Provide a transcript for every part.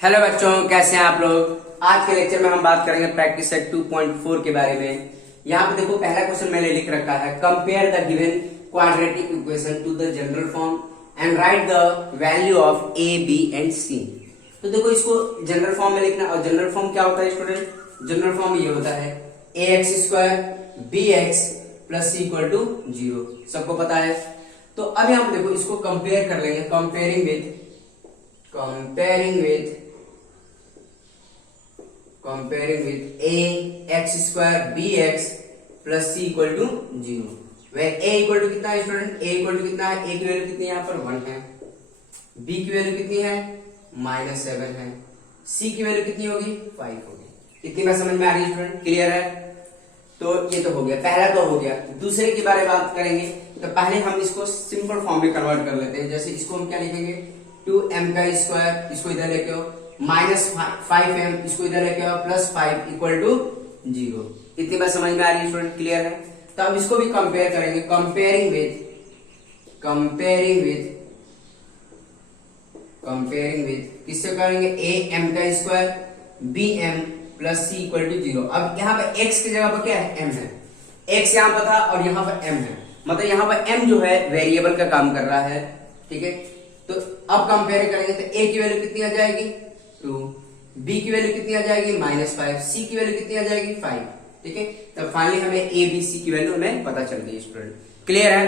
Hello बच्चों, कैसे हैं आप लोग। आज के लेक्चर में हम बात करेंगे प्रैक्टिस सेट 2.4 के बारे में। यहाँ पे देखो पहला क्वेश्चन मैंने लिख रखा है, compare the given quadratic equation to the general form and write the value of a b and c. तो देखो इसको जनरल फॉर्म में लिखना, और जनरल फॉर्म क्या होता है स्टूडेंट? जनरल फॉर्म ये होता है a x square b x plus c equal to 0, सबको पता है। तो अब यहाँ पे देखो इसको कंपेयर कर लेंगे, comparing with a x square b x plus c equal to 0, where a equal to कितना है स्टूडेंट? a इक्वल टू कितना है? a की वैल्यू कितनी है यहाँ पर? 1 है। b की वैल्यू कितनी है? -7 है। c की वैल्यू कितनी होगी? 5 होगी। इतनी बात समझ में आ रही है स्टूडेंट? क्लियर है? तो ये तो हो गया, पहला तो हो गया। दूसरे के बारे में बात करेंगे तो पहले हम इसको सिंपल फॉर्म में कन्वर्ट कर लेते हैं। जैसे इसको हम क्या लिखेंगे? 2m का स्क्वायर, इसको इधर लेके आओ, -5m इसको इधर लेके आओ, +5 इक्वल टू 0। इतनी बात समझ में आ रही है स्टूडेंट? क्लियर है? तो अब इसको भी कंपेयर करेंगे, कंपेयरिंग विथ किससे करेंगे? am का square bm plus c equal to 0। अब यहाँ पर x की जगह पर क्या है? m है। x यहाँ पर था और यहाँ पर m है, मतलब यहाँ पर m जो है वेरिएबल का काम कर रहा है। ठीक है, तो अब कंपेयर करेंगे तो a की वैल्यू कितनी आ जाएगी? 2, b की वैल्यू कितनी आ जाएगी? -5, c की वैल्यू कितनी आ जाएगी? 5। ठीक है, तो फाइनली हमें a b c की वैल्यू हमें पता चल गई स्टूडेंट। क्लियर है?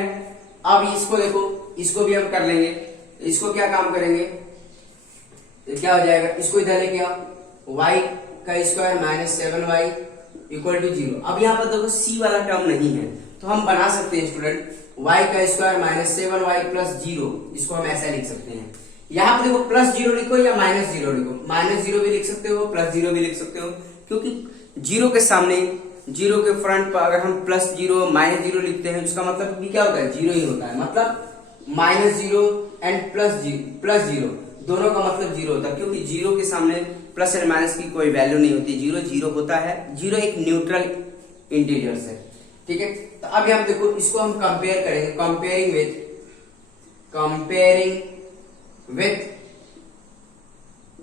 अब इसको देखो, इसको भी हम कर लेंगे। इसको क्या काम करेंगे? तो क्या हो जाएगा? इसको इधर लेके आओ, y का स्क्वायर -7y इक्वल टू 0। अब यहाँ पर देखो c वाला टर्म नहीं है, तो हम बना सकते हैं स्टूडेंट y का स्क्वायर -7y प्लस 0, इसको हम ऐसा लिख सकते हैं। यहाँ पे देखो +0 लिखो या -0 लिखो, -0 भी लिख सकते हो, +0 भी लिख सकते हो, क्योंकि 0 के सामने, 0 के फ्रंट पर अगर हम +0 -0 लिखते हैं, उसका मतलब भी क्या होता है? 0 ही होता है। मतलब -0 एंड +0 दोनों का मतलब 0 होता है, क्योंकि 0 के सामने प्लस एंड माइनस की कोई वैल्यू नहीं होती। 0 0 होता है। 0 एक न्यूट्रल इंटीजर्स है। ठीक है, तो अब यहाँ देखो इसको हम कंपेयर करेंगे, comparing with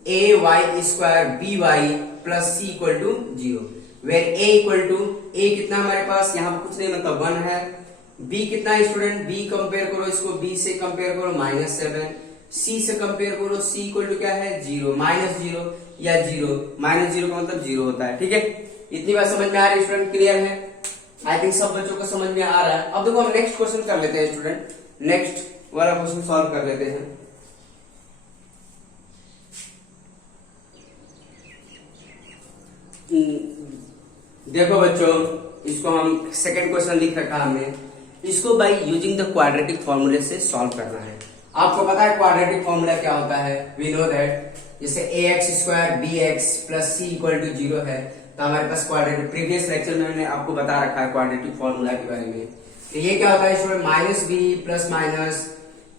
a y square b y plus c equal to 0, where a equal to a कितना हमारे पास यहाँ पर कुछ नहीं, मतलब 1 है। b कितना है स्टूडेंट? b कंपेयर करो, इसको b से कंपेयर करो, -7। c से कंपेयर करो, c इक्वल टू क्या है? 0, -0 या 0, -0 का मतलब 0 होता है। ठीक है, इतनी बात समझ में आ रही है स्टूडेंट? क्लियर है? आई थिंक सब बच्चों को समझ में आ रहा है। अब देखो हम नेक्स्ट क्वेश्चन कर लेते हैं स्टूडेंट, नेक्स्ट वाला क्वेश्चन सॉल्व कर लेते हैं। देखो बच्चों, इसको हम सेकंड क्वेश्चन लिख रखा हमने, इसको बाय यूजिंग द क्वाड्रेटिक फॉर्मूले से सॉल्व करना है। आपको पता है क्वाड्रेटिक फॉर्मूला क्या होता है? वी नो दैट जैसे ax square b x plus c equal to 0 है, तो हमारे पास क्वाड्रेटिक, प्रीवियस लेक्चर में मैंने आपको बता रखा है क्वाड्रेटिक फॉर्मूला के बारे में। तो ये क्या होता है student? -b plus minus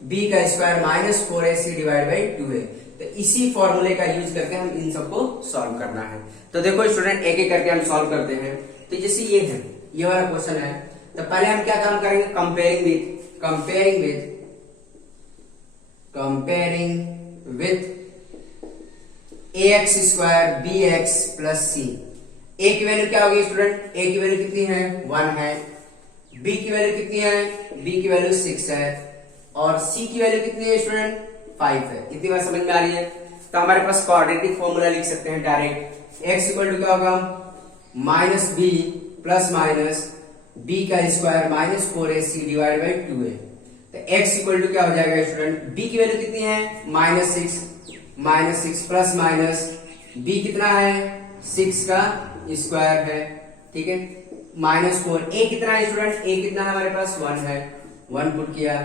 b का square -4ac divide by 2a। तो इसी फॉर्मूले का यूज करके हम इन सबको सॉल्व करना है। तो देखो स्टूडेंट एक एक करके हम सॉल्व करते हैं। तो जैसे ये है, ये वाला क्वेश्चन है, तो पहले हम क्या काम करेंगे? Comparing with ax square b x plus c. a की वैल्यू क्या होगी स्टूडेंट? a की वैल्यू कितनी है? 1 है। b की वैल्यू कितनी है? b की वैल्यू 6 है। और c की वैल्यू कितनी है स्टूडेंट? 5 है। इतनी बात समझ में आ रही है? तो हमारे पास क्वाड्रेटिक फॉर्मूला लिख सकते हैं डायरेक्ट। x इक्वल टू क्या होगा? -b प्लस माइनस b का square -4ac divide by 2a। तो x इक्वल टू क्या हो जाएगा स्टूडेंट? b की वैल्यू कितनी है? -6 प्लस माइनस b कितना है? 6 का स्क्वायर है। ठीक है, -4। a कितना है स्टूडेंट? a कितना है हमारे पास? 1 है। 1 पुट किया,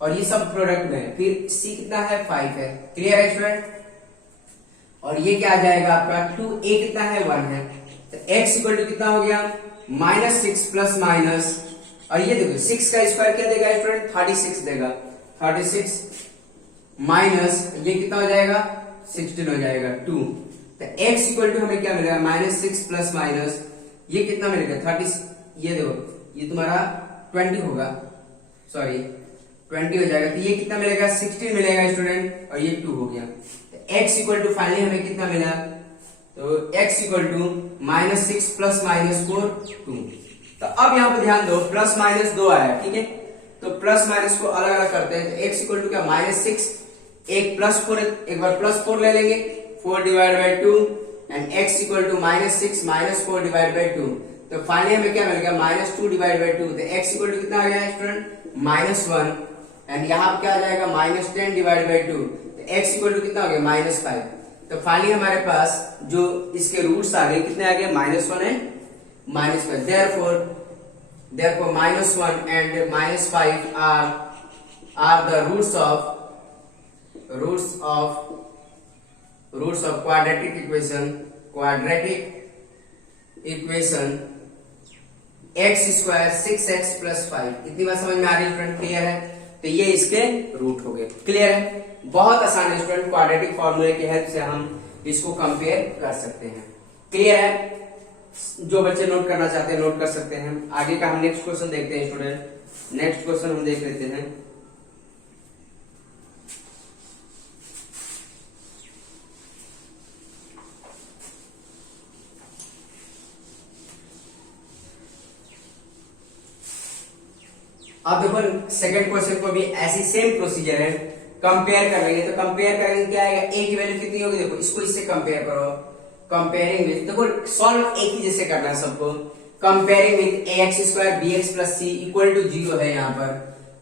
और ये सब प्रोडक्ट में, फिर c कितना है? 5 है। क्लियर है स्टूडेंट? और ये क्या आ जाएगा आपका? 2a कितना है? 1 है। तो x इक्वल टू कितना हो गया? -6 प्लस माइनस, और ये देखो 6 का स्क्वायर क्या देगा स्टूडेंट? 36 देगा। 36 माइनस ये कितना हो जाएगा? 16 हो जाएगा, 2। तो x इक्वल टू हमें क्या मिलेगा? -6 प्लस माइनस ये कितना मिलेगा? 30, ये देखो ये तुम्हारा 20 होगा, सॉरी 20 हो जाएगा। तो ये कितना मिलेगा? 16 मिलेगा स्टूडेंट, और ये 2 हो गया। तो x इक्वल टू फाइनली हमें कितना मिला, तो x इक्वल टू -6 प्लस -4 2। तो अब यहाँ पे ध्यान दो, प्लस माइनस 2 आया, ठीक है, तो प्लस माइनस को अलग अलग करते हैं। तो x इक्वल टू क्या -6, एक +4, एक बार +4 ले लेंगे, 4 divide by 2 and x equal to -6 -4 divide by 2। तो फाइनली हमें क्या मिल गया, -2 डिवाइड बाई 2। तो x इक्वल टू कितना आ गया स्टूडेंट, -1 एंड यहाँ पे क्या आ जाएगा, -10 डिवाइड बाई 2। तो x इक्वल टू कितना हो गया, -5। तो फाइनली हमारे पास जो इसके रूट्स आ गए, कितने आ गए, -1 and -5। therefore -1 and -5 are the roots of quadratic equation x square 6x plus 5। इतनी बात समझ में आ रही है स्टूडेंट, क्लियर है? तो ये इसके रूट हो गए, क्लियर है? बहुत आसान है स्टूडेंट, क्वाड्रेटिक फॉर्मूले की हेल्प से हम इसको कंपेयर कर सकते हैं, क्लियर है? जो बच्चे नोट करना चाहते हैं नोट कर सकते हैं। आगे का हम नेक्स्ट क्वेश्चन देखते हैं स्टूडेंट। नेक्स्ट क्वेश्चन हम देख लेते हैं। अब देखो सेकंड क्वेश्चन को भी ऐसी सेम प्रोसीजर है, कंपेयर कर लेंगे। तो कंपेयर करेंगे, क्या आएगा, ए की वैल्यू कितनी होगी, देखो इसको इससे कंपेयर करो, कंपेयरिंग विद, देखो सॉल्व एक ही जैसे करना है सबको, comparing with ax square bx plus c equal to 0 है यहाँ पर।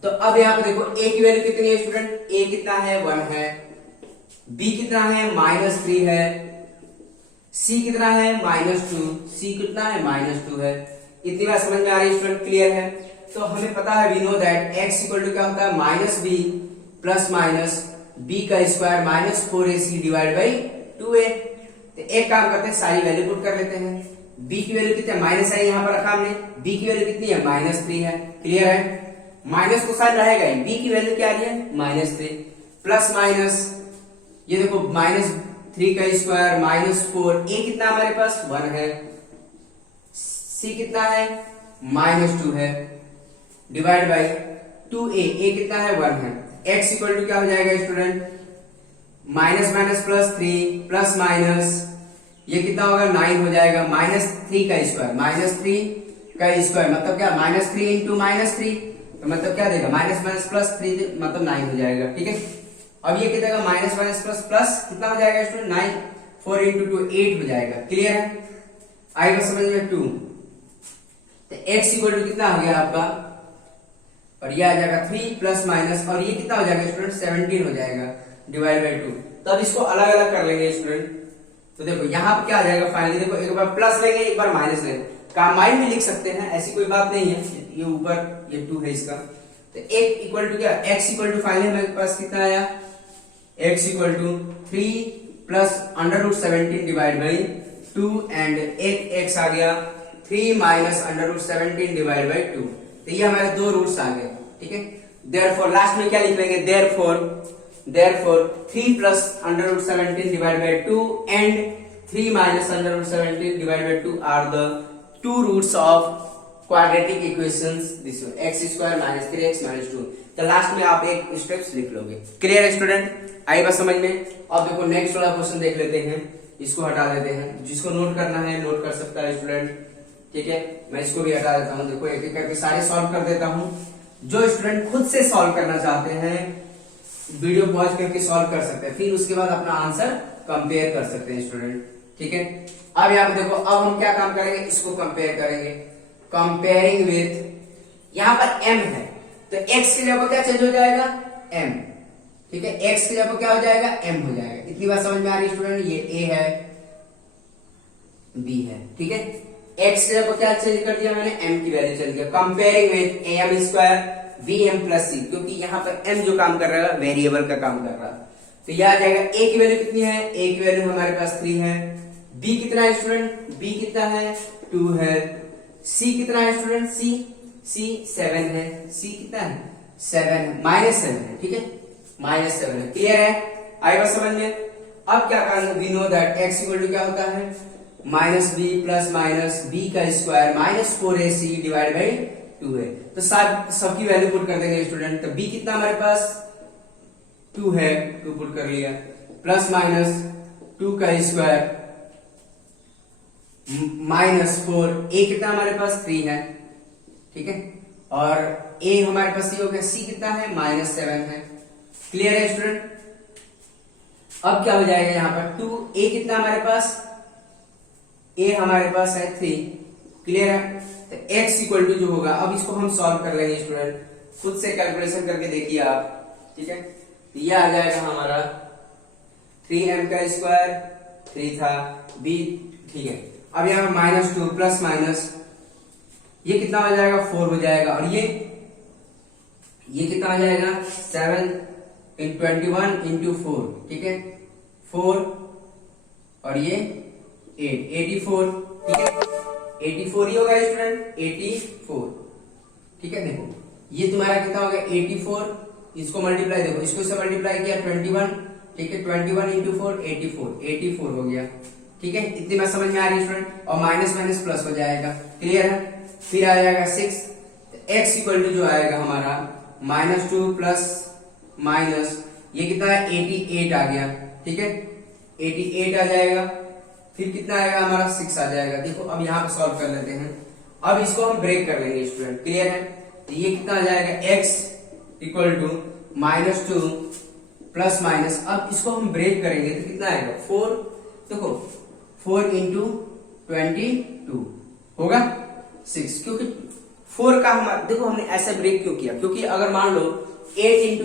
तो अब यहाँ पे देखो a की वैल्यू कितनी है स्टूडेंट, a कितना है 1 है, b कितना है -3 है, c कितना है -2, c कितना है -2 है। इतनी बात समझ में आ रही है स्टूडेंट, क्लियर है? तो हमें पता है, we know that x equal to क्या होता है, -b प्लस माइनस b का square -4ac divide by 2a। तो एक काम करते हैं, सारी वैल्यू पुट कर लेते हैं। b की वैल्यू कितनी है, माइनस है यहाँ पर रखा हमने, b की वैल्यू कितनी है, -3 है, क्लियर है? माइनस तो साथ रहेगा ही, b की वैल्यू क्या आ रही है, -3 प्लस माइनस, ये देखो -3 का स्क्वायर -4, a कितना हमारे पास 1 है, c कितना है -2 है, डिवाइड बाई 2a, a कितना है 1 है। x इक्वल टू क्या हो जाएगा student, minus minus +3 plus minus, ये कितना होगा 9 हो जाएगा, -3 का स्क्वायर, -3 का स्क्वायर मतलब क्या, -3 इंटू -3, तो मतलब क्या देगा, माइनस माइनस +3 मतलब 9 हो जाएगा, ठीक है? अब ये कितना होगा, माइनस माइनस प्लस प्लस कितना हो जाएगा स्टूडेंट, 9, 4 इंटू 2 8 हो जाएगा, क्लियर है? आएगा समझ में 2। तो x इक्वल टू कितना हो गया आपका, और ये आ जाएगा 3 प्लस माइनस, और ये कितना हो जाएगा स्टूडेंट 17 हो जाएगा डिवाइड बाई 2। तो अब इसको अलग अलग कर लेंगे स्टूडेंट। तो देखो यहाँ पे क्या आ जाएगा फाइनली, देखो एक बार प्लस लेंगे एक बार माइनस लेंगे, कंबाइन भी लिख सकते हैं, ऐसी कोई बात नहीं है। ये ऊपर ये 2 है इसका, तो एक इक्वल टू क्या, x इक्वल टू फाइनली हमारे पास कितना आया, x equal to 3 plus √17 divide by 2 and एक x आ गया 3 माइनस √17 डिवाइड बाई 2। तो ये हमारे दो रूट्स आ गए, ठीक है? देयरफॉर लास्ट में क्या लिख लेंगे, therefore 3 plus √17 divide by 2 and 3 minus √17 divide by 2 are the two roots of quadratic equations this one, x square minus 3x minus 2। तो लास्ट में आप एक स्टेप्स लिख लोगे, क्लियर है स्टूडेंट? आई बात समझ में? अब देखो नेक्स्ट वाला क्वेश्चन देख लेते हैं, इसको हटा देते हैं, जिसको नोट करना है नोट कर सकता है स्टूडेंट, ठीक है? मैं इसको भी हटा देता हूँ, देखो एक एक करके सारे सॉल्व कर देता हूँ। जो स्टूडेंट खुद से सॉल्व करना चाहते हैं वीडियो पॉज करके सॉल्व कर सकते हैं, फिर उसके बाद अपना आंसर कंपेयर कर सकते हैं स्टूडेंट, ठीक है? अब यहाँ पे देखो, अब हम क्या काम करेंगे, इसको कंपेयर करेंगे, कंपेयरिंग विथ, यहाँ पर m है तो x की जगह क्या चेंज हो जाएगा, m, ठीक है? x की जगह क्या हो जाएगा, m हो जाएगा। इतनी बात समझ में आ रही है स्टूडेंट? ये a है, b है, ठीक है? x की जगह क्या चेंज कर दिया मैंने, m की वैल्यू चेंज किया। Comparing with am square vm plus c, क्योंकि यहाँ पर m जो काम कर रहा है वेरिएबल का काम कर रहा है, तो यह आ जाएगा a की वैल्यू कितनी है, a की वैल्यू हमारे पास 3 है, b कितना है स्टूडेंट, b कितना है 2 है, c कितना है स्टूडेंट, c 7 है, c कितना है 7 है, -7 है, ठीक है? -7 है, क्लियर है? आई बात समझ में? अब क्या करना, we know that x equal to क्या होता है, -b प्लस माइनस b का स्क्वायर -4ac डिवाइड बाई 2 है। तो सबकी वैल्यू पुट कर देंगे स्टूडेंट। तो b कितना हमारे पास 2 है, 2 पुट कर लिया, प्लस माइनस 2 का स्क्वायर माइनस 4, ए कितना हमारे पास 3 है, ठीक है, और ए हमारे पास ये हो गया, सी कितना है -7 है। क्लियर है स्टूडेंट? अब क्या हो जाएगा यहाँ पर 2, ए कितना हमारे पास, ए हमारे पास है 3। क्लियर है? तो x इक्वल टू जो होगा, अब इसको हम सॉल्व कर लेंगे स्टूडेंट, खुद से कैलकुलेशन करके देखिए आप, ठीक है। तो यह आ जाएगा हमारा 3m का स्क्वायर, 3 था b, ठीक है। अब यहाँ -2 प्लस माइनस ये कितना हो जाएगा 4 हो जाएगा, और ये कितना हो जाएगा 7 इन 21 इंटू 4, ठीक है, 4 और ये 8, 84, ठीक है, 84 ही होगा स्टूडेंट, 84, ठीक है। देखो ये तुम्हारा कितना हो गया 84, इसको मल्टीप्लाई, देखो इसको से मल्टीप्लाई किया 21, ठीक है, 21 इंटू 4 84 हो गया, ठीक है। इतनी बात समझ में आ रही है स्टूडेंट, और माइनस माइनस प्लस हो जाएगा। क्लियर है? फिर आ जाएगा 6, x इक्वल टू जो आएगा हमारा -2 प्लस माइनस ये कितना है 88 आ गया, ठीक है, 88 आ जाएगा। फिर कितना आएगा हमारा 6 आ जाएगा। देखो अब यहाँ पे सॉल्व कर लेते हैं, अब इसको हम ब्रेक कर लेंगे स्टूडेंट। क्लियर है? तो ये कितना आ जाएगा x equal to -2 plus minus, अब इसको हम ब्रेक करेंगे तो कितना आएगा 4, देखो 4 इंटू 22 होगा 6, क्योंकि 4 का हमारा, देखो हमने ऐसा ब्रेक क्यों किया, क्योंकि अगर मान लो 8 इंटू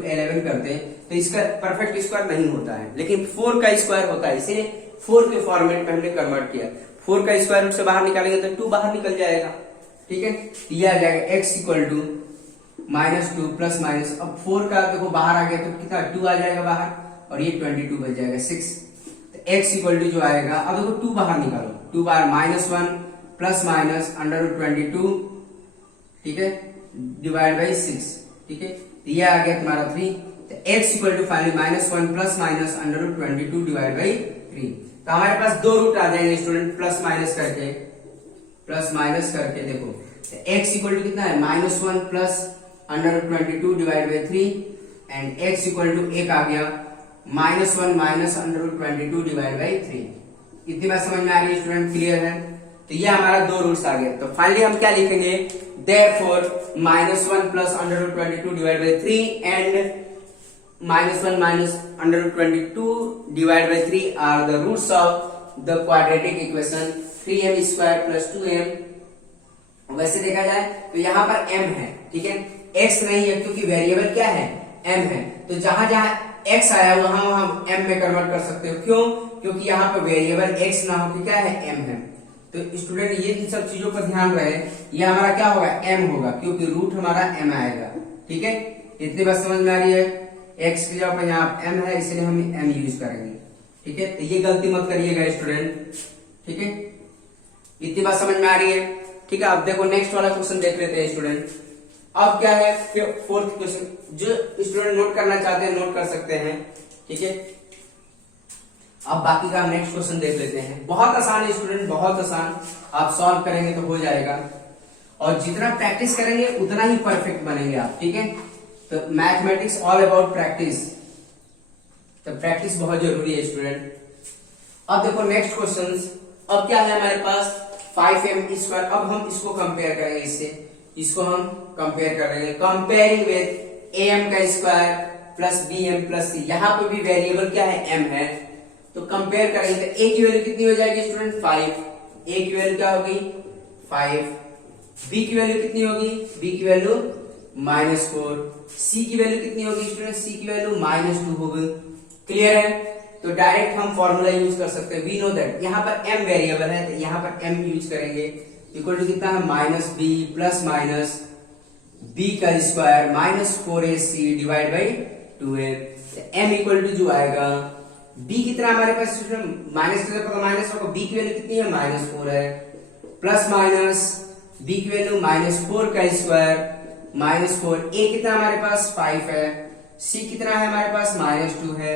11 करते तो इसका परफेक्ट स्क्वायर नहीं होता है, लेकिन 4 का स्क्वायर होता है, इसीलिए 4 के फॉर्मेट में हमने कन्वर्ट किया। 4 का स्क्वायर रूट से बाहर निकालेंगे तो 2 बाहर निकल जाएगा, ठीक है। ये आ जाएगा x equal to -2 plus minus, अब 4 का देखो बाहर आ गया तो कितना 2 आ जाएगा बाहर, और ये 22 बच जाएगा 6। तो x इक्वल टू जो आएगा, अब देखो 2 बाहर निकालो, 2 बार -1 प्लस माइनस √22, ठीक है, डिवाइड बाई 6, ठीक है। तो ये आ गया तुम्हारा 3। तो x equal to finally -1 plus minus √22 divide by 3। तो हमारे पास 2 रूट आ जाएंगे स्टूडेंट, प्लस माइनस करके देखो। तो x इक्वल टू कितना है -1 plus √22 divide by 3, and x equal to एक आ गया -1 माइनस √22 डिवाइड बाई 3। इतनी बात समझ में आ रही है स्टूडेंट? क्लियर है? तो ये हमारा 2 रूट्स आ गए। तो फाइनली हम क्या लिखेंगे, therefore -1 plus √22 divide by 3 and -1 minus √22 divide by 3 are the roots of the quadratic equation 3m square plus 2m। वैसे देखा जाए तो यहाँ पर m है, ठीक है, x नहीं है, क्योंकि वेरिएबल क्या है m है। तो जहां जहां x आया वहां हम m में कन्वर्ट कर सकते हो। क्यों? क्योंकि यहाँ पर वेरिएबल x ना हो, क्या है m है। तो स्टूडेंट ये इन सब चीजों पर ध्यान रहे, ये हमारा क्या होगा m होगा, क्योंकि रूट हमारा m आएगा, ठीक है। इतनी बात समझ में आ रही है? x की जगह पर यहाँ m है, इसलिए हम m यूज करेंगे, ठीक है। तो ये गलती मत करिएगा स्टूडेंट, ठीक है। इतनी बात समझ में आ रही है? ठीक है। अब देखो नेक्स्ट वाला क्वेश्चन देख लेते हैं स्टूडेंट। अब क्या है 4th क्वेश्चन, जो स्टूडेंट नोट करना चाहते हैं नोट कर सकते हैं, ठीक है। अब बाकी का नेक्स्ट क्वेश्चन देख लेते हैं। बहुत आसान है स्टूडेंट, बहुत आसान, आप सॉल्व करेंगे तो हो जाएगा, और जितना प्रैक्टिस करेंगे उतना ही परफेक्ट बनेंगे आप, ठीक है। तो मैथमेटिक्स ऑल अबाउट प्रैक्टिस, तो प्रैक्टिस बहुत जरूरी है स्टूडेंट। अब देखो नेक्स्ट क्वेश्चन, अब क्या है हमारे पास 5m स्क्वायर। अब हम इसको कंपेयर करेंगे, इसको हम कंपेयर करेंगे, कंपेयरिंग विद am का square plus bm plus c। यहाँ पे भी वेरिएबल क्या है m है, तो कंपेयर करेंगे तो a की वैल्यू कितनी हो जाएगी स्टूडेंट 5, a की वैल्यू क्या होगी 5, b की वैल्यू कितनी होगी, b की वैल्यू -4, c की वैल्यू कितनी होगी स्टूडेंट, c की वैल्यू -2 होगी। क्लियर है? तो डायरेक्ट हम फॉर्मूला यूज कर सकते हैं, वी नो दैट यहाँ पर m वेरिएबल है, तो यहाँ पर m यूज करेंगे, इक्वल टू कितना है -b प्लस माइनस b का square -4ac divide by 2a। m equal to जो आएगा b कितना हमारे पास माइनस होगा, b की वैल्यू कितनी है -4 है, प्लस माइनस b की वैल्यू -4 का स्क्वायर -4, a कितना हमारे पास 5 है, c कितना है हमारे पास -2 है,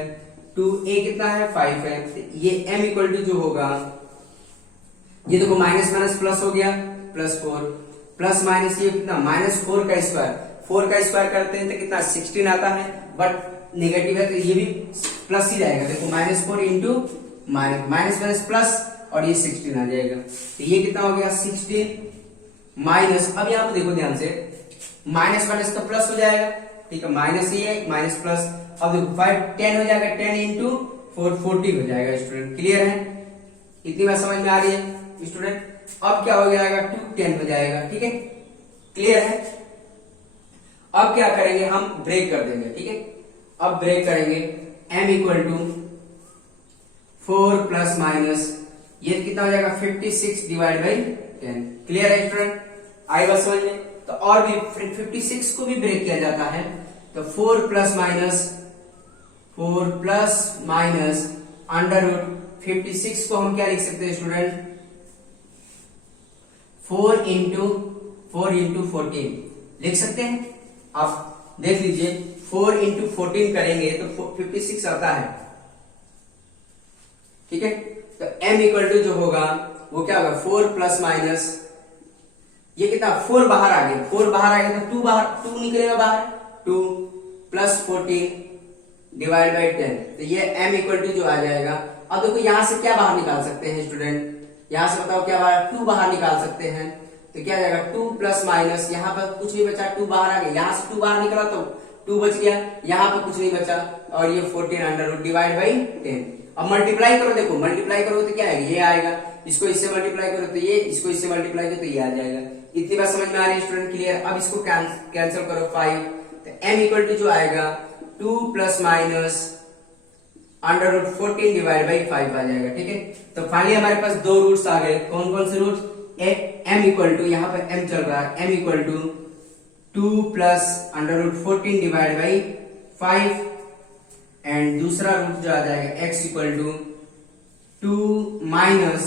2a कितना है 5 है। ये m इक्वल टू जो होगा, ये देखो माइनस माइनस प्लस हो गया, +4 प्लस माइनस ये कितना -4 का स्क्वायर, 4 का स्क्वायर करते हैं तो कितना 16 आता है, बट नेगेटिव है तो ये भी प्लस ही जाएगा। देखो -4 इंटू माइनस प्लस और ये 16 आ जाएगा। तो ये कितना हो गया 16 माइनस, अब यहाँ पे देखो ध्यान से, माइनस तो प्लस हो जाएगा, ठीक है, माइनस ही है माइनस प्लस। अब देखो 5 10 हो जाएगा, 10 इंटू 4 40 हो जाएगा। स्टूडेंट क्लियर है, इतनी बात समझ में आ रही है स्टूडेंट। अब क्या हो जाएगा 2 10 हो जाएगा, ठीक है, क्लियर है। अब क्या करेंगे हम ब्रेक कर देंगे, ठीक है। अब ब्रेक करेंगे m equal to 4 plus minus, ये कितना हो जाएगा 56 डिवाइड बाई 10। क्लियर है स्टूडेंट, आई बात समझ में। तो और भी 56 को भी ब्रेक किया जाता है, तो 4 प्लस माइनस अंडर रूट 56 को हम क्या लिख सकते हैं स्टूडेंट 4 इंटू 14 लिख सकते हैं। आप देख लीजिए 4 इंटू 14 करेंगे तो 56 आता है, ठीक है। तो m इक्वल टू जो होगा वो क्या होगा 4 प्लस माइनस, ये कितना 4 बाहर आ गया, 4 बाहर आ गया तो 2 निकलेगा बाहर, 2 प्लस 14 डिवाइड बाई 10। तो ये m इक्वल टू जो आ जाएगा। अब देखो यहां से क्या बाहर निकाल सकते हैं स्टूडेंट, यहां से बताओ क्या बाहर 2 बाहर निकाल सकते हैं। तो क्या जाएगा 2 प्लस माइनस, यहाँ पर कुछ नहीं बचा, 2 बाहर आ गया, यहां से 2 बाहर निकला तो 2 बच गया, यहाँ पर कुछ नहीं बचा, और ये 14 अंडर रूट डिवाइड बाई 10। अब मल्टीप्लाई करो, देखो मल्टीप्लाई करो तो क्या आएगा, ये आएगा, इसको इससे मल्टीप्लाई करो तो ये, इसको इससे मल्टीप्लाई करो तो ये आ जाएगा। इतनी बात समझ में आ रही है स्टूडेंट, क्लियर। अब इसको कैंसिल करो 5, तो m इक्वल टू जो आएगा 2 plus minus under root 14 divide by 5 आ जाएगा, ठीक है। तो फाइनली हमारे पास 2 रूट्स आ गए, कौन कौन से रूट्स, m इक्वल टू, यहाँ पर m चल रहा है, m equal to 2 plus under root 14 divide by 5, and दूसरा रूट जो आ जाएगा x equal to 2 minus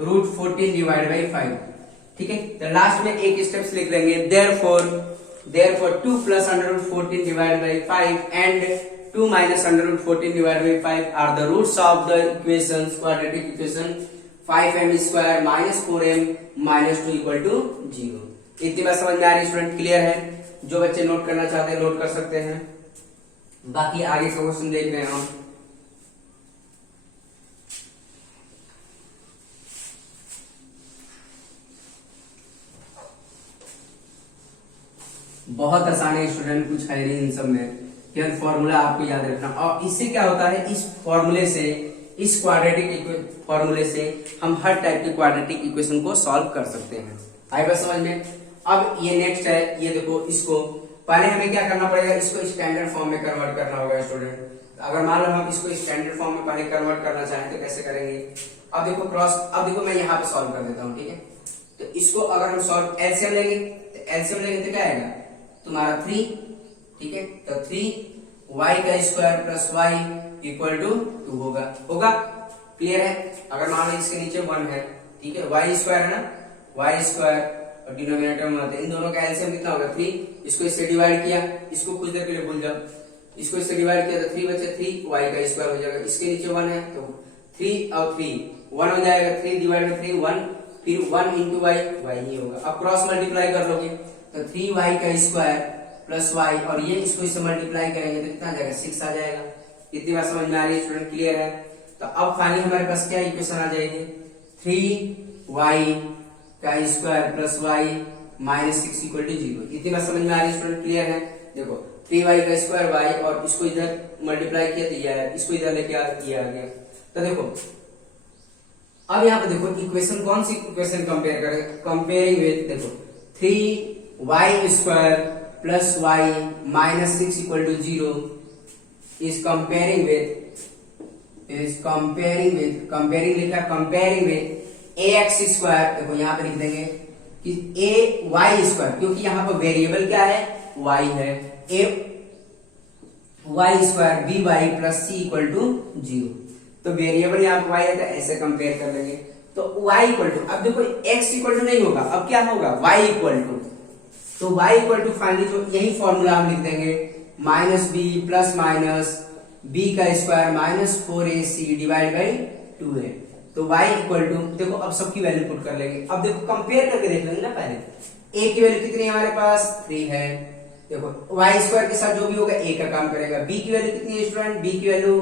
root 14 divide by 5, ठीक है। तो लास्ट में एक स्टेप्स लिख लेंगे, therefore 2 plus under root 14 divide by 5 and 2 minus under root 14 divided by 5 are the roots of the equations, quadratic equation 5m square minus 4m minus 2 equal to 0। इतनी बात समझ में आ रही है स्टूडेंट, क्लियर है। जो बच्चे नोट करना चाहते हैं नोट कर सकते हैं, बाकी आगे का क्वेश्चन देख रहे हैं हम। बहुत आसान है स्टूडेंट, कुछ है नहीं इन सब में, केवल फॉर्मूला आपको याद रखना। और इससे क्या होता है, इस फॉर्मूले से, इस क्वाड्रेटिक फॉर्मूले से हम हर टाइप के क्वाड्रेटिक इक्वेशन को सॉल्व कर सकते हैं। आई बात समझ में। अब ये नेक्स्ट है, ये देखो, इसको पहले हमें क्या करना पड़ेगा, इसको स्टैंडर्ड फॉर्म में कन्वर्ट करना होगा स्टूडेंट। अगर मान लो हम इसको स्टैंडर्ड फॉर्म में पहले कन्वर्ट करना चाहें तो कैसे करेंगे। अब देखो अब देखो मैं यहाँ पे सॉल्व कर देता हूँ, ठीक है। तो इसको अगर हम सॉल्व एलसीएम लेंगे तो क्या आएगा तुम्हारा 3, ठीक है। तो 3y का square plus y equal to 2 होगा, क्लियर है। अगर मान लो इसके नीचे 1 है, ठीक है, y स्क्वायर है ना, y स्क्वायर और डिनोमिनेटर में इन दोनों का एलसीएम कितना होगा 3। इसको इससे डिवाइड किया, इसको कुछ देर के लिए भूल जाओ, इसको इससे डिवाइड किया तो 3 बचे, 3y का स्क्वायर हो जाएगा। इसके नीचे 1 है तो 3 और 3 1 हो जाएगा, 3 डिवाइड बाई 3 1, फिर 1 इंटू y ही होगा। अब क्रॉस मल्टीप्लाई कर लोगे तो 3y का स्क्वायर प्लस y, और ये इसको इससे मल्टीप्लाई करेंगे तो कितना आ जाएगा 6 आ जाएगा। इतनी बात समझ में आ रही है स्टूडेंट, क्लियर है। तो अब फाइनली हमारे पास क्या इक्वेशन आ जाएगी 3y का square plus y minus 6 equal to 0। इतनी बात समझ में आ रही है स्टूडेंट, क्लियर है। देखो 3y का स्क्वायर y और इसको इधर मल्टीप्लाई किया तो ये आया, इसको इधर लेके आ गया। तो देखो अब यहाँ पे देखो इक्वेशन, कौन सी इक्वेशन कंपेयर करें, कंपेयरिंग विद, देखो 3y square plus y minus 6 equal to 0 is comparing लिखा, कंपेयरिंग विद ax स्क्वायर। देखो यहाँ पे लिख देंगे कि a y स्क्वायर, क्योंकि यहाँ पर वेरिएबल क्या है y है, a y square b y plus c equal to 0। तो वेरिएबल यहाँ पर y है तो ऐसे कंपेयर कर लेंगे। तो y इक्वल टू, अब देखो x इक्वल टू नहीं होगा, अब क्या होगा y इक्वल टू, तो y इक्वल टू फाइनली जो यही फॉर्मूला हम लिख देंगे minus b plus minus b का square minus 4ac divide by 2a। तो y इक्वल टू, देखो अब सबकी वैल्यू पुट कर लेंगे। अब देखो कंपेयर करके देख लेंगे ना, पहले a की वैल्यू कितनी है हमारे पास 3 है, देखो वाई स्क्वायर के साथ जो भी होगा ए का काम करेगा। बी की वैल्यू कितनी है स्टूडेंट? बी की वैल्यू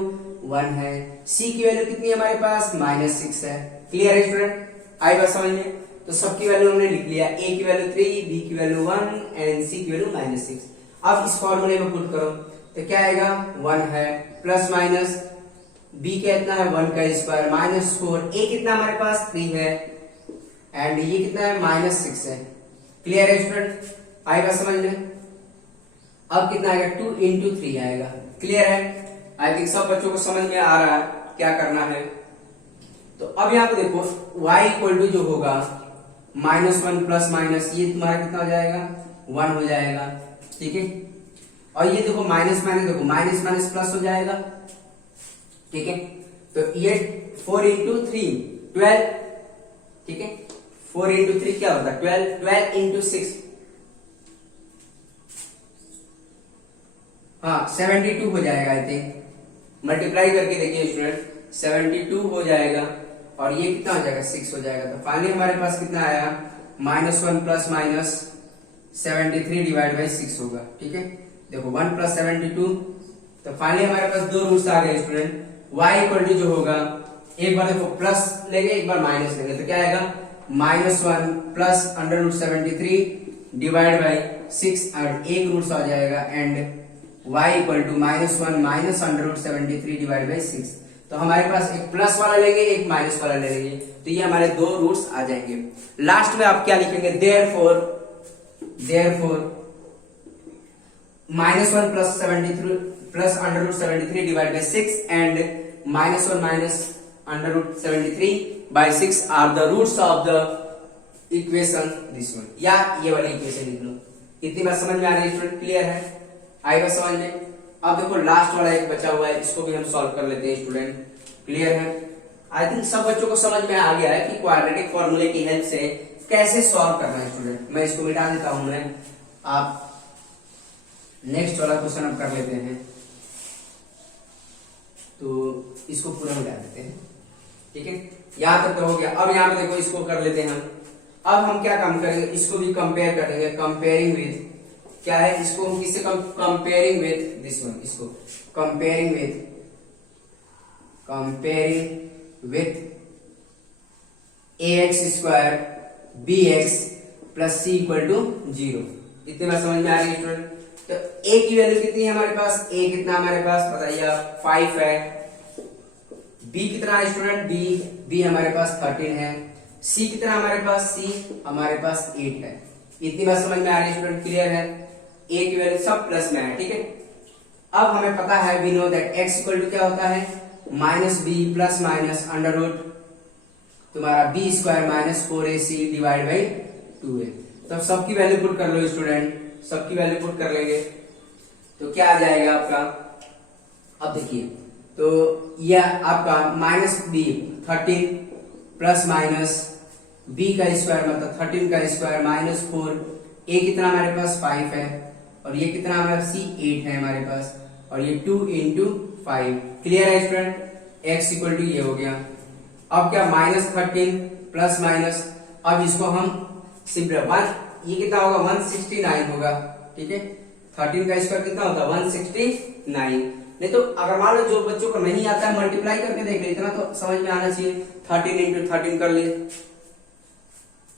1 है। सी की वैल्यू कितनी है हमारे पास? -6 है। क्लियर है स्टूडेंट? आई बात समझ में? तो सबकी वैल्यू हमने लिख लिया। ए की वैल्यू 3, बी की वैल्यू 1 एंड सी की वैल्यू -6। अब इस फॉर्मूले में पुट करो तो क्या आएगा? 1 है प्लस माइनस बी का इतना है 1 का स्क्वायर -4, ए कितना हमारे पास 3 है एंड ये कितना है -6 है। क्लियर है स्टूडेंट? आई बात समझ में? अब कितना आएगा? 2 इंटू 3 आएगा। क्लियर है? आई थिंक सब बच्चों को समझ में आ रहा है क्या करना है। तो अब यहाँ पे देखो y इक्वल टू जो होगा -1 प्लस माइनस ये तुम्हारा कितना हो जाएगा? 1 हो जाएगा। ठीक है, और ये देखो माइनस माइनस, देखो माइनस माइनस प्लस हो जाएगा। ठीक है, तो ये 4 इंटू 3 12। ठीक है, 4 इंटू 3 क्या होता है? 12। 12 इंटू 6 हाँ 72 हो जाएगा। आई थिंक मल्टीप्लाई करके देखिए स्टूडेंट, 72 हो जाएगा और ये कितना हो जाएगा? 6 हो जाएगा। तो फाइनली हमारे पास कितना आया? -1 प्लस माइनस 73 डिवाइड बाई 6 होगा। ठीक है, देखो 1 प्लस 72, तो फाइनली हमारे पास दो रूट्स आ गए स्टूडेंट। y इक्वल टू जो होगा, एक बार देखो प्लस लेंगे एक बार माइनस लेंगे, तो क्या आएगा? -1 प्लस √73 डिवाइड बाई 6 और एक रूट्स आ जाएगा and y equal to -1 minus √73 divide by 6। तो हमारे पास एक प्लस वाला लेंगे एक माइनस वाला लेंगे, तो ये हमारे दो रूट्स आ जाएंगे। लास्ट में आप क्या लिखेंगे? Therefore -1 plus 73 plus √73 divide by 6 and -1 minus √73 by 6 are the roots of the equation this one, या ये वाली इक्वेशन लिख लो। इतनी बात समझ में आ रही है स्टूडेंट? क्लियर है? आएगा समझ में? अब देखो लास्ट वाला एक बचा हुआ है, इसको भी हम सॉल्व कर लेते हैं स्टूडेंट। क्लियर है? आई थिंक सब बच्चों को समझ में आ गया है कि क्वाड्रेटिक फॉर्मूले की हेल्प से कैसे सॉल्व करना है स्टूडेंट। मैं इसको मिटा देता हूं मैं, आप नेक्स्ट वाला क्वेश्चन अब कर लेते हैं। तो इसको पूरा मिटा देते हैं। ठीक है, यहां तक तो हो गया। अब यहां पे देखो इसको कर लेते हैं हम। अब हम क्या काम करेंगे? इसको भी कंपेयर करेंगे। कंपेयरिंग विथ क्या है? इसको हम किससे कंपेयरिंग विथ दिस वन, इसको comparing with ax square bx plus c equal to 0। इतने बार समझ में आ रही है स्टूडेंट? तो a की वैल्यू कितनी है हमारे पास? a कितना हमारे पास बताइए? 5 है। b कितना है स्टूडेंट? b हमारे पास 13 है। c कितना हमारे पास? c हमारे पास 8 है। इतनी बात समझ में आ रही है स्टूडेंट? क्लियर है? a की वैल्यू सब प्लस में है। ठीक है, अब हमें पता है we know that x equal to क्या होता है? -b plus minus under root तुम्हारा b square minus 4ac divide by 2a। तो सबकी वैल्यू पुट कर लो स्टूडेंट, सबकी वैल्यू पुट कर लेंगे तो क्या आ जाएगा आपका? अब देखिए, तो यह आपका -b 13 प्लस माइनस b का स्क्वायर मतलब 13 का स्क्वायर -4, a कितना हमारे पास 5 है और ये कितना हमारा c 8 है हमारे पास, और ये 2 इंटू 5। क्लियर है स्टूडेंट? x इक्वल टू ये हो गया। अब क्या? -13 प्लस माइनस, अब इसको हम सिंपल 1, ये कितना होगा? 169 होगा। ठीक है, 13 का स्क्वायर कितना होता है? 169। नहीं तो अगर मान लो जो बच्चों को नहीं आता है मल्टीप्लाई करके देख ले, इतना तो समझ में आना चाहिए। 13 इंटू 13 कर लिए,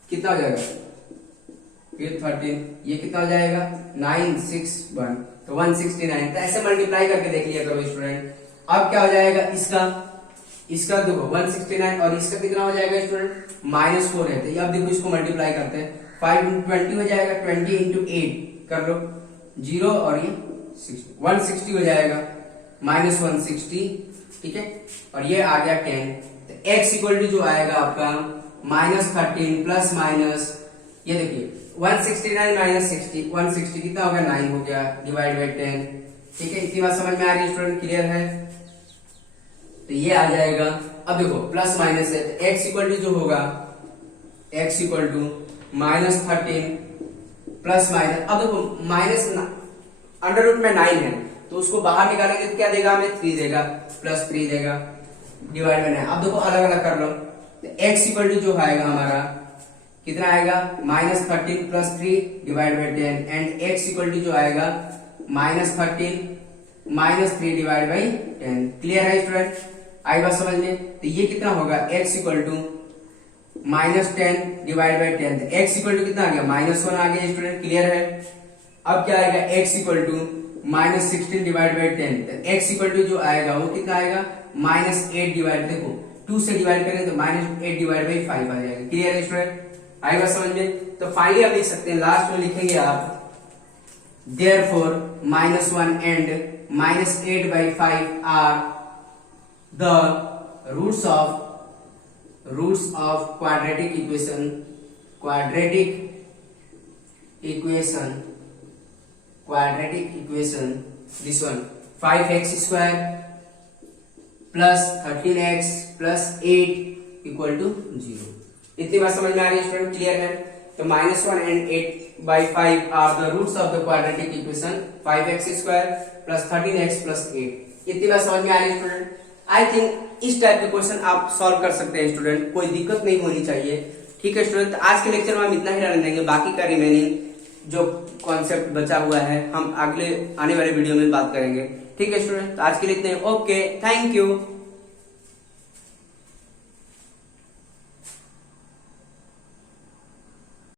कितना हो जाएगा? फिर 13, ये कितना हो जाएगा? 961, तो 169। तो ऐसे मल्टीप्लाई करके देख लिया करो स्टूडेंट। अब क्या हो जाएगा? इसका देखो 169 और इसका कितना हो जाएगा स्टूडेंट? -4 है। तो अब देखो इसको मल्टीप्लाई करते हैं, 5 इंटू 20 हो जाएगा, 20 इंटू 8 कर लो 0 और ये 160 हो जाएगा, -160। ठीक है, और ये आ गया 10। तो x इक्वल टू जो आएगा आपका -13 प्लस माइनस, ये देखिए 169 माइनस 60, 160 कितना होगा? 9 हो गया डिवाइड बाई 10। ठीक है, इतनी बात समझ में आ रही है स्टूडेंट? क्लियर है? तो ये आ जाएगा। अब देखो प्लस माइनस है, तो x इक्वल टू जो होगा, x equal to -13 plus minus, अब देखो माइनस अंडर रूट में 9 है तो उसको बाहर निकालेंगे तो क्या देगा हमें? 3 देगा, +3 देगा डिवाइड में 9। अब देखो अलग अलग कर लो, तो x इक्वल टू जो आएगा हमारा कितना आएगा -13 + 3 divide by 10 and x equal to जो आएगा -13 -3 डिवाइड बाई 10। क्लियर है स्टूडेंट? आई बात समझ में? तो ये कितना होगा x equal to -10 divide by 10। x equal to कितना आ गया -1 आ गया स्टूडेंट। क्लियर है? अब क्या आएगा x equal to -16 divide by 10। तो x इक्वल टू जो आएगा वो कितना आएगा -8 डिवाइड, देखो 2 से डिवाइड करें तो -8 डिवाइड बाई 5 आ जाएगा। क्लियर है स्टूडेंट? आई बात समझ में? तो फाइनली आप लिख सकते हैं, लास्ट में लिखेंगे आप therefore -1 and -8/5 are the roots of quadratic equation this one 5x square plus 13x plus 8 equal to 0। इतनी बात समझ में आ रही है स्टूडेंट? क्लियर है? तो -1 and 8/5 are the roots of the quadratic equation 5x square plus 13x plus 8। इतनी बात समझ में आ रही है स्टूडेंट? आई थिंक इस टाइप के क्वेश्चन आप सॉल्व कर सकते हैं स्टूडेंट, कोई दिक्कत नहीं होनी चाहिए। ठीक है स्टूडेंट? आज के लेक्चर में हम इतना ही रहने देंगे, बाकी का रिमेनिंग जो कॉन्सेप्ट बचा हुआ है हम अगले आने वाले वीडियो में बात करेंगे। ठीक है स्टूडेंट? तो आज के लिए इतना ही। Okay, thank you.